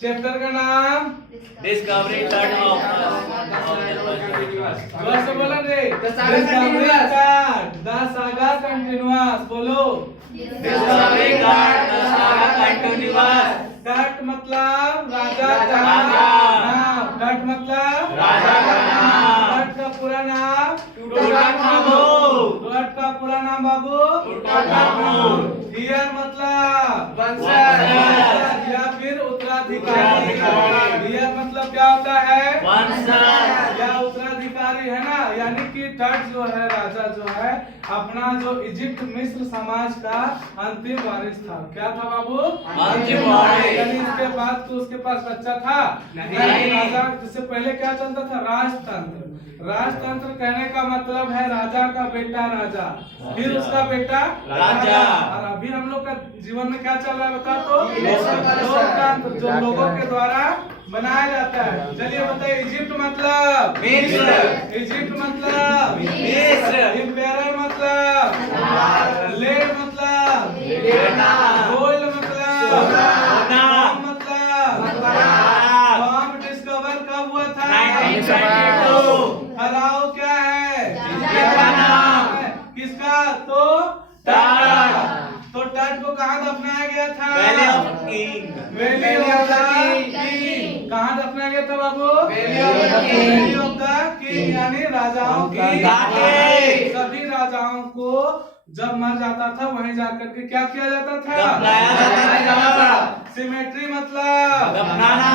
Chapter का नाम discovery third of जोर से बोलो रे। The saga continuous. The saga continuous बोलो। Discovery card the saga continuous. Cut मतलब राजा का राजा। नाम। कट मतलब राजा का नाम। कट का पूरा नाम टुटनखामुन। कट का पूरा नाम बाबू टुटनखामुन। हियर मतलब वंशज। या फिर उत्तराधिकारी। हियर मतलब क्या होता है वंशज। या उत्तराधिकारी है ना। यानी कि टट जो है राजा जो है अपना जो इजिप्ट मिस्र समाज का अंतिम वारिस था। क्या था बाबू अंतिम वारिस। यानी इसके बाद तो उसके पास बच्चा था नहीं। राजा जिससे पहले क्या चलता था राजतंत्र। राजतंत्र कहने का मतलब है राजा का बेटा राजा फिर उसका बेटा राजा। और अभी हम लोग का जीवन में क्या चल रहा है बता तो लोकतंत्र। लोकतंत्र जो लोगों के द्वारा बनाया जाता है। चलिए बताइए इजिप्ट मतलब मिस्र। इजिप्ट मतलब मिस्र। इम्पेरर मतलब लेड मतलब बेटा। गोल्ड मतलब सोना। बम मतलब बम। बम डिस्कवर कब हुआ था 1992। हराओ क्या है जिसका नाम किसका तो टट। तो टट को कहाँ दफनाया गया था valley of king. Valley of the king. कहाँ दफनाया गया था बाबू Valley of the King। Valley of the king यानी राजाओं की घाटी। सभी राजाओं को जब मर जाता था वहीं जाकर के क्या किया जाता था दफनाया जाता था। सिमेट्री मतलब दफनाना।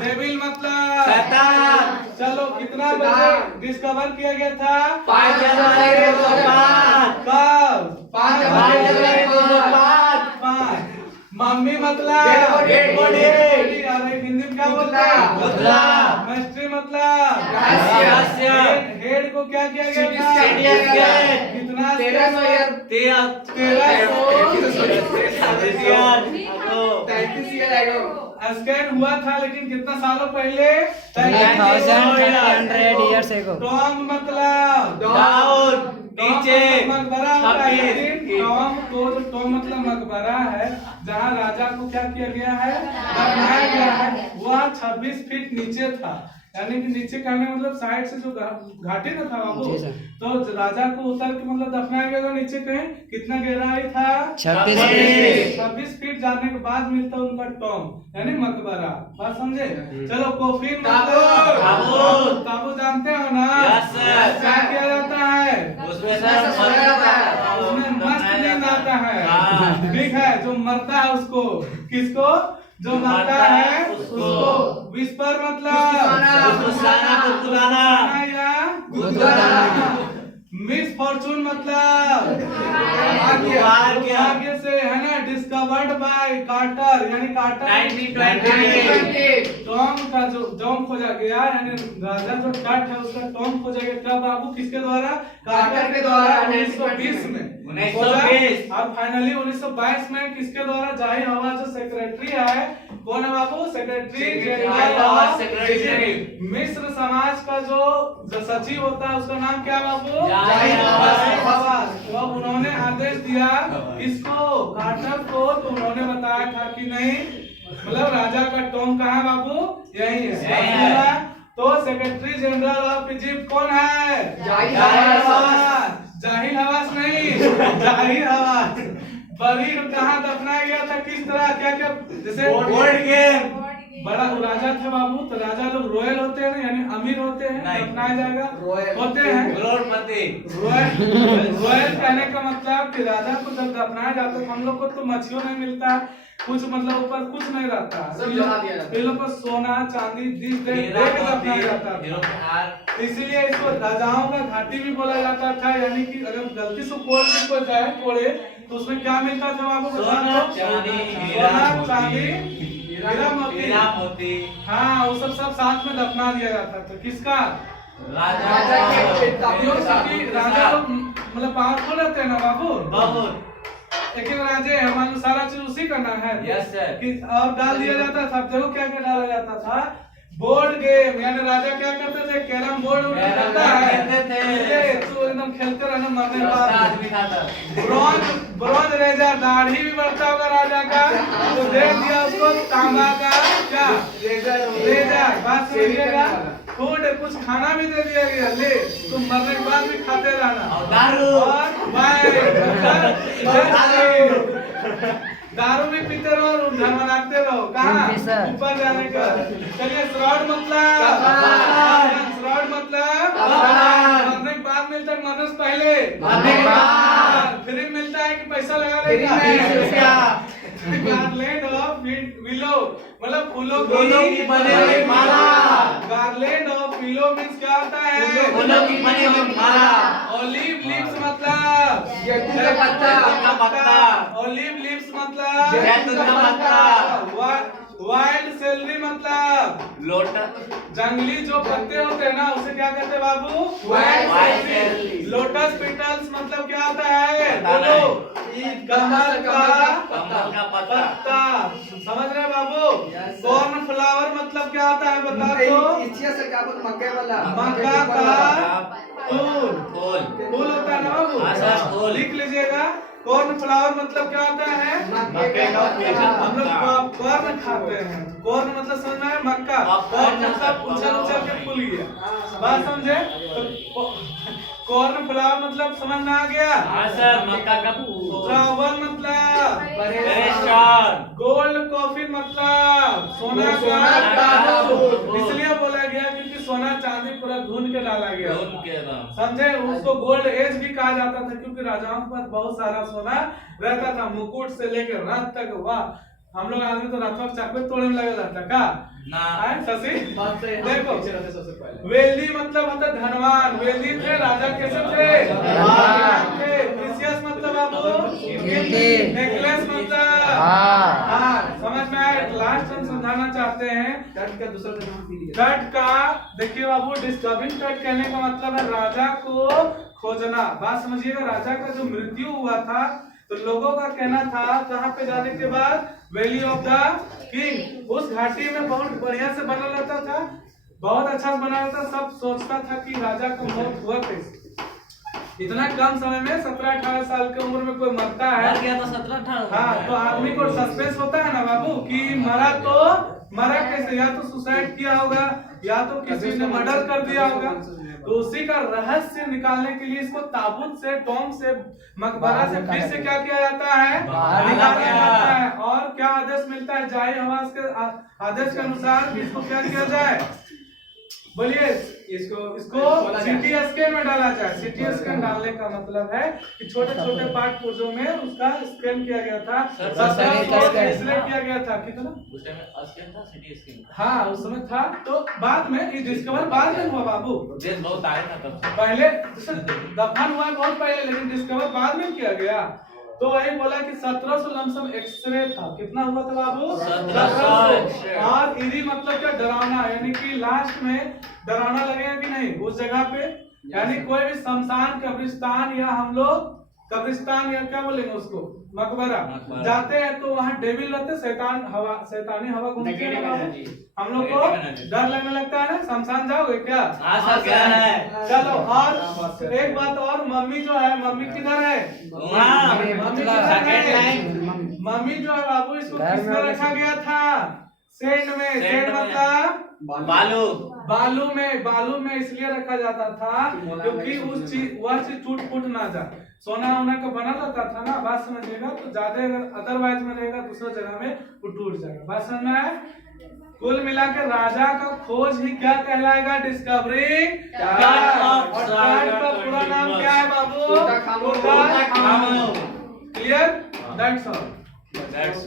डेविल मतलब शैतान। चलो कितना बजे डिस्कवर किया गया था 5 जनवरी 2005। कब 5 जनवरी 2005। 5। मम्मी मतलब Dead body। अरे हिंदी में क्या बोलते हैं मुद्रा। मिस्ट्री मतलब रहस्य। हेड को क्या किया गया था Serious gate। कितना 1300 ईयर 33 ईयर आएगा। स्कैन हुआ था लेकिन कितना सालों पहले 1100 years ago. टॉम मतलब डाउन नीचे मकबरा होता है 26। लेकिन टॉम को जो टॉम मतलब मकबरा है जहाँ राजा को क्या किया गया है दफनाया गया है वह 26 फीट नीचे था। यानी कि नीचे कहने मतलब साइड से जो घाटी ना था बाबू जी सर। तो राजा को उतर के मतलब दफनाया गया था नीचे कहीं कितना गहराई था 26 फीट। 26 फीट जाने के बाद मिलता उनका टॉम यानी मकबरा। बात समझे चलो कोफिन मतलब ताबूत। ताबूत जानते हो ना Yes, sir। क्या किया जाता है उसमें सर उसमें मस्त नींद आता है हाँ। ठीक है जो मरता है उसको किसको जो मरता है उसको विस्पर मतलब कुतकुताना। या गुदगुदाना। मिस फॉर्चून मतलब भाग्य से है ना डिस्कवर्ड बाय कार्टर यानी कार्टर 1920। टॉम का जो टॉम खोजा गया यानी राजा जो टट है उसका टॉम खोजा गया कब बाबू किसके द्वारा कार्टर के द्वारा 1920 में 1920। अब फाइनली 1922 में किसके द्वारा जाहिर हवा जो सेक्रेटरी है कौन है बाबू सेक्रेटरी जनरल ऑफ सेक्रेटरी। मिस्र समाज का जो सचिव होता है उसका नाम क्या बाबू जाहिर हवा। तो अब उन्होंने आदेश दिया इसको कार्टर को तो उन्होंने बताया था कि नहीं मतलब राजा का टॉम कहाँ है बाबू यही यही है है। तो सेक्रेटरी जनरल ऑफ इजिप्ट कौन है जाहिर हवास। जाहिर हवास नहीं जाहिर हवास। बड़ी कहाँ दफनाया गया था किस तरह क्या क्या जैसे बोर्ड गेम। बड़ा राजा थे बाबू तो राजा लोग रॉयल होते हैं ना यानी अमीर होते हैं नहीं। दफनाया जाएगा रॉयल। होते हैं करोड़पति। रॉयल कहने का मतलब कि राजा को जब दफनाया जाता है हम लोग को तो मछलियों नहीं मिलता कुछ मतलब ऊपर कुछ नहीं रहता सब जला दिया जाता है। इन लोग को सोना चांदी दे के दफनाया जाता था इसीलिए इसको राजाओं का घाटी भी बोला जाता था। यानी कि अगर गलती से कोड़ भी कोई जाए कोड़े तो उसमें क्या मिलता था बाबू सोना, चांदी, हीरा, सोना मोती। चांदी हीरा मोती हाँ वो सब साथ में दफना दिया जाता था किसका राजा के क्यों क्योंकि राजा लोग मतलब पावरफुल रहते हैं ना बाबू लेकिन राजे हमारे सारा चीज उसी करना है Yes, sir। कि और डाल दिया जाता था देखो क्या क्या डाला जाता था बोर्ड गेम यानी राजा क्या करते थे कैरम बोर्ड खेलता है खेलते थे। ये तो एकदम खेलते रहना मरने के आदमी बाद खाता। ब्रॉन्ज रेजर दाढ़ी भी बढ़ता होगा राजा का तो दे दिया उसको तांबा का क्या ले जा, बात समझिएगा। फूड कुछ खाना भी दे दिया गया, ले तुम मरने के बाद भी खाते रहना। दारू और दारू भी पीते रहो और मनाते रहो। कहाँ ऊपर जाने का। चलिए श्राद्ध मतलब मरने के बाद मिलता है, मरने से पहले फ्री मिलता है कि पैसा लगा लेगा। गार्लैंड ऑफ विलो मतलब फूलों की बनी हुई माला। गार्लैंड ऑफ विलो मीन्स क्या होता है? फूलों की बनी हुई माला। ऑलिव लीव्स मतलब जैतून का पत्ता। ऑलिव लीव्स मतलब जैतून का पत्ता। वाइल्ड सेलरी मतलब लोटस। जंगली जो पत्ते होते हैं ना उसे क्या कहते हैं बाबू? Wild celery. लोटस पेटल्स मतलब क्या होता है? बोलो। कमल का पत्ता। समझ रहे बाबू? कॉर्न फ्लावर मतलब क्या होता है बता दो? मक्के वाला मक्का का फूल फूल होता है ना बाबू? हाँ सर, फूल। लिख लीजिएगा। कॉर्न फ्लावर मतलब क्या होता है? मक्के का फूल। हम लोग कॉर्न खाते हैं। कॉर्न मतलब समझ में आया? मक्का। कॉर्न मतलब उछल उछल के फूल गया। बात समझे? तो कॉर्न फ्लावर मतलब समझ में आ गया? हाँ सर, मक्का का फूल। ट्रैवल मतलब रेस्टोरेंट। गोल्ड कॉफी मतलब सोना का इसलिए बोला गया क्योंकि सोना चांदी पूरा धुन के डाला गया। समझे? उसको गोल्ड एज भी कहा जाता था क्योंकि राजाओं के पास बहुत सारा सोना रहता था, मुकुट से लेकर रथ तक। वाह, हम लोग आदमी तो रथवा चाकू तोड़ने में लगा रहता का ना शशि। देखो वेल्दी मतलब होता धनवान। वेल्दी थे, राजा कैसे थे? प्रीशियस मतलब बाबू नेकलेस मतलब हाँ, समझ में आया? लास्ट हम समझाना चाहते हैं कट का। देखिए बाबू, डिस्टर्बिंग कट कहने का मतलब है राजा को खोजना। बात समझिएगा। राजा का जो मृत्यु हुआ था तो लोगों का कहना था कहाँ पे जाने के बाद? Valley of the king. उस घाटी में बहुत बढ़िया से बना रहता था, बहुत अच्छा से बना रहता। सब सोचता था कि राजा का मौत हुआ कैसे। इतना कम समय में 17-18 साल की उम्र में कोई मरता है। गया था 17-18। हाँ, तो आदमी को सस्पेंस होता है ना बाबू कि मरा कैसे? या तो सुसाइड किया होगा या तो किसी ने मर्डर कर दिया होगा। तो उसी का रहस्य निकालने के लिए इसको ताबूत से, टॉम से, मकबरा से फिर से क्या किया जाता है? निकाला जाता है। और क्या आदेश मिलता है? जाई हवास के आदेश के अनुसार इसको क्या किया जाए? बोलिए। इसको सिटी स्कैन में डाला जाए। सिटी स्कैन डालने का मतलब है कि छोटे छोटे पार्ट पुर्जों में उसका स्कैन किया गया था। इसलिए किया गया था। कितना उस टाइम में स्कैन था, सिटी स्कैन। हाँ, उस समय था। तो बाद में ये डिस्कवर बाद में हुआ बाबू। देश बहुत आगे था तब। पहले दफन हुआ बहुत पहले, लेकिन डिस्कवर बाद में किया गया। तो वही बोला कि 1700 लमसम एक्सरे था। कितना हुआ था बाबू? 1700। और इरी मतलब क्या? डरावना, यानी कि लास्ट में डरावना लगेगा कि नहीं उस जगह पे। यानी कोई भी शमशान, कब्रिस्तान या हम लोग कब्रिस्तान या क्या बोलेंगे उसको, मकबरा जाते हैं तो वहाँ डेविल रहते, शैतानी हवा घूमती है। हम लोग को डर लगने लगता है ना। शमशान जाओगे क्या? क्या है? चलो। और एक बात और, मम्मी जो है, मम्मी किधर है? मम्मी जो है बाबू, इसको किसमें रखा गया था? सेंड में। सेंड मतलब बालू में इसलिए रखा जाता था क्योंकि वह चीज टूट फूट ना जाए। सोना वोना का बना रहता था ना। बात समझिएगा। तो ज्यादा अगर अदरवाइज में रहेगा दूसरा जगह में वो टूट जाएगा। बात समझ में आया? कुल मिलाकर राजा का खोज ही क्या कहलाएगा? डिस्कवरी। का पूरा नाम क्या है बाबू? क्लियर? That's all.